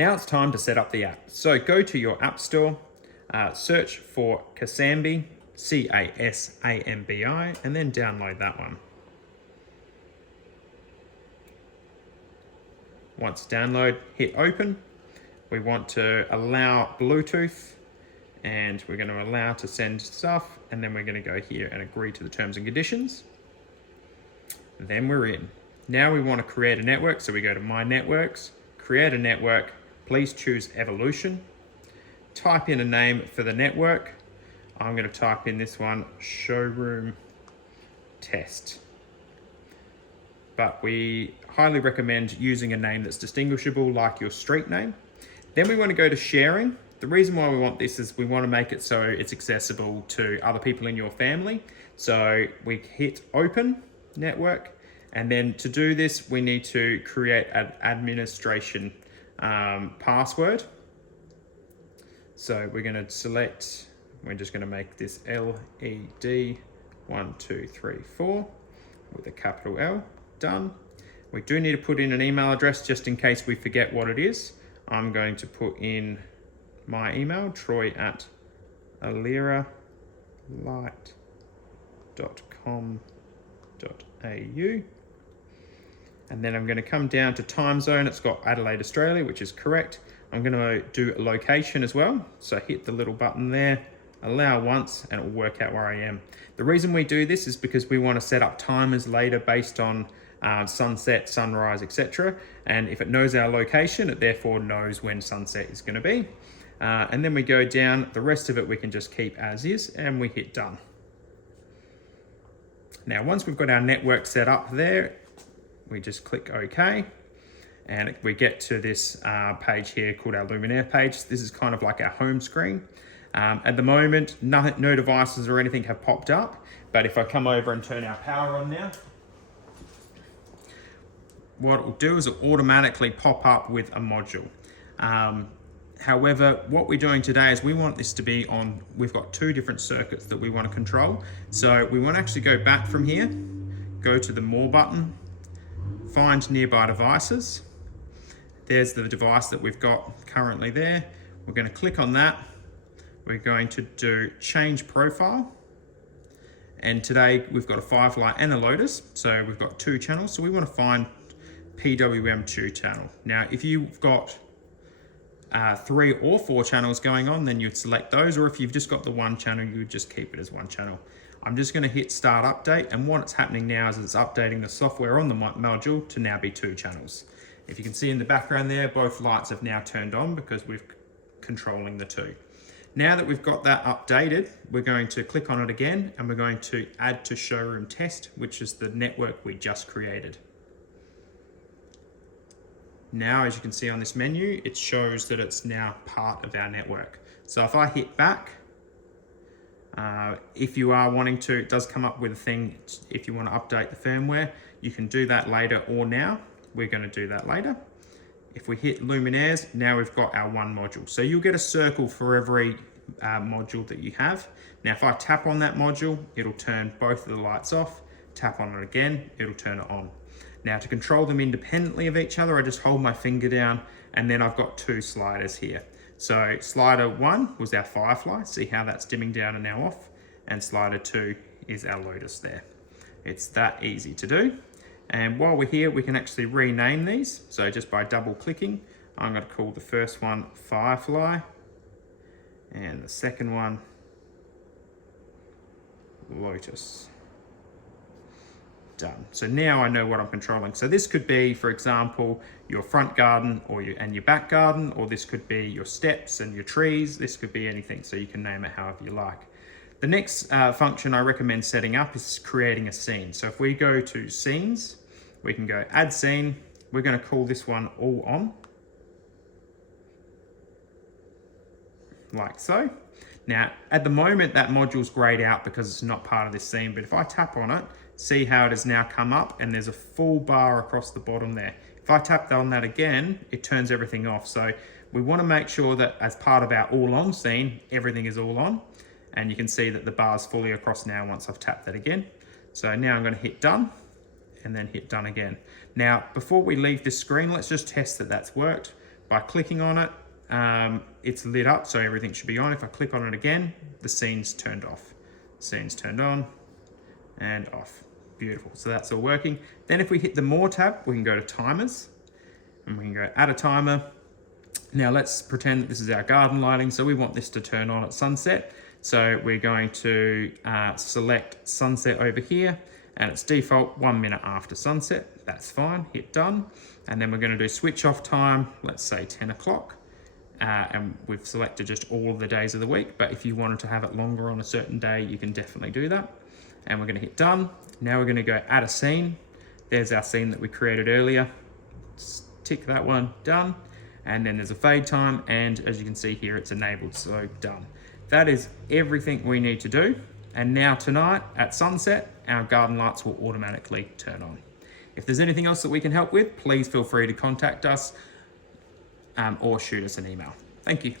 Now it's time to set up the app. So go to your app store, search for Casambi, Casambi, and then download that one. Once download, hit open. We want to allow Bluetooth, and we're going to allow to send stuff, and then we're going to go here and agree to the terms and conditions. Then we're in. Now we want to create a network, so we go to My Networks, create a network. Please choose Evolution. Type in a name for the network. I'm going to type in this one, Showroom Test. But we highly recommend using a name that's distinguishable, like your street name. Then we want to go to sharing. The reason why we want this is we want to make it so it's accessible to other people in your family. So we hit open network, and then to do this, we need to create an administration password. So we're going to select, we're just going to make this LED1234 with a capital L. Done. We do need to put in an email address just in case we forget what it is. I'm going to put in my email, troy@aliralight.com.au. And then I'm going to come down to time zone. It's got Adelaide, Australia, which is correct. I'm going to do location as well. So hit the little button there, allow once, and it will work out where I am. The reason we do this is because we want to set up timers later based on sunset, sunrise, etc. And if it knows our location, it therefore knows when sunset is going to be. And then we go down, the rest of it we can just keep as is, and we hit done. Now, once we've got our network set up there, we just click OK. And we get to this page here called our Luminaire page. This is kind of like our home screen. At the moment, no devices or anything have popped up. But if I come over and turn our power on now, what it will do is it automatically pop up with a module. However, what we're doing today is we want this to be on, we've got two different circuits that we want to control. So we want to actually go back from here, go to the More button, find Nearby Devices. There's the device that we've got currently there. We're going to click on that. We're going to do Change Profile. And today we've got a Firefly and a Lotus. So we've got two channels. So we want to find PWM 2 channel. Now, if you've got 3 or 4 channels going on, then you'd select those, or if you've just got the one channel, you would just keep it as one channel. I'm just going to hit Start Update, and what's happening now is it's updating the software on the module to now be 2 channels. If you can see in the background there, both lights have now turned on because we're controlling the 2. Now that we've got that updated, we're going to click on it again, and we're going to add to Showroom Test, which is the network we just created. Now, as you can see on this menu, it shows that it's now part of our network. So if I hit back, if you are wanting to, it does come up with a thing, if you want to update the firmware, you can do that later or now. We're going to do that later. If we hit Luminaires, now we've got our one module. So you'll get a circle for every module that you have. Now, if I tap on that module, it'll turn both of the lights off. Tap on it again, it'll turn it on. Now, to control them independently of each other, I just hold my finger down, and then I've got 2 sliders here. So slider 1 was our Firefly. See how that's dimming down and now off. And slider 2 is our Lotus there. It's that easy to do. And while we're here, we can actually rename these. So just by double clicking, I'm going to call the first one Firefly, and the second one Lotus. Done. So now I know what I'm controlling. So this could be, for example, your front garden or your back garden, or this could be your steps and your trees. This could be anything. So you can name it however you like. The next function I recommend setting up is creating a scene. So if we go to Scenes, we can go Add Scene. We're going to call this one All On, like so. Now, at the moment, that module's grayed out because it's not part of this scene, but if I tap on it, see how it has now come up, and there's a full bar across the bottom there. If I tap on that again, it turns everything off. So we want to make sure that as part of our all on scene, everything is all on. And you can see that the bar's fully across now once I've tapped that again. So now I'm going to hit done, and then hit done again. Now, before we leave this screen, let's just test that that's worked. By clicking on it, it's lit up, so everything should be on. If I click on it again, the scene's turned off. Scene's turned on and off. Beautiful, so that's all working. Then if we hit the More tab, we can go to Timers, and we can go Add a Timer. Now let's pretend that this is our garden lighting, so we want this to turn on at sunset. So we're going to select sunset over here, and it's default 1 minute after sunset. That's fine, hit done. And then we're going to do switch off time, let's say 10 o'clock. And we've selected just all of the days of the week, but if you wanted to have it longer on a certain day, you can definitely do that. And we're going to hit done. Now we're going to go add a scene. There's our scene that we created earlier. Just tick that one, done. And then there's a fade time, and as you can see here, it's enabled, so done. That is everything we need to do. And now tonight at sunset, our garden lights will automatically turn on. If there's anything else that we can help with, please feel free to contact us or shoot us an email. Thank you.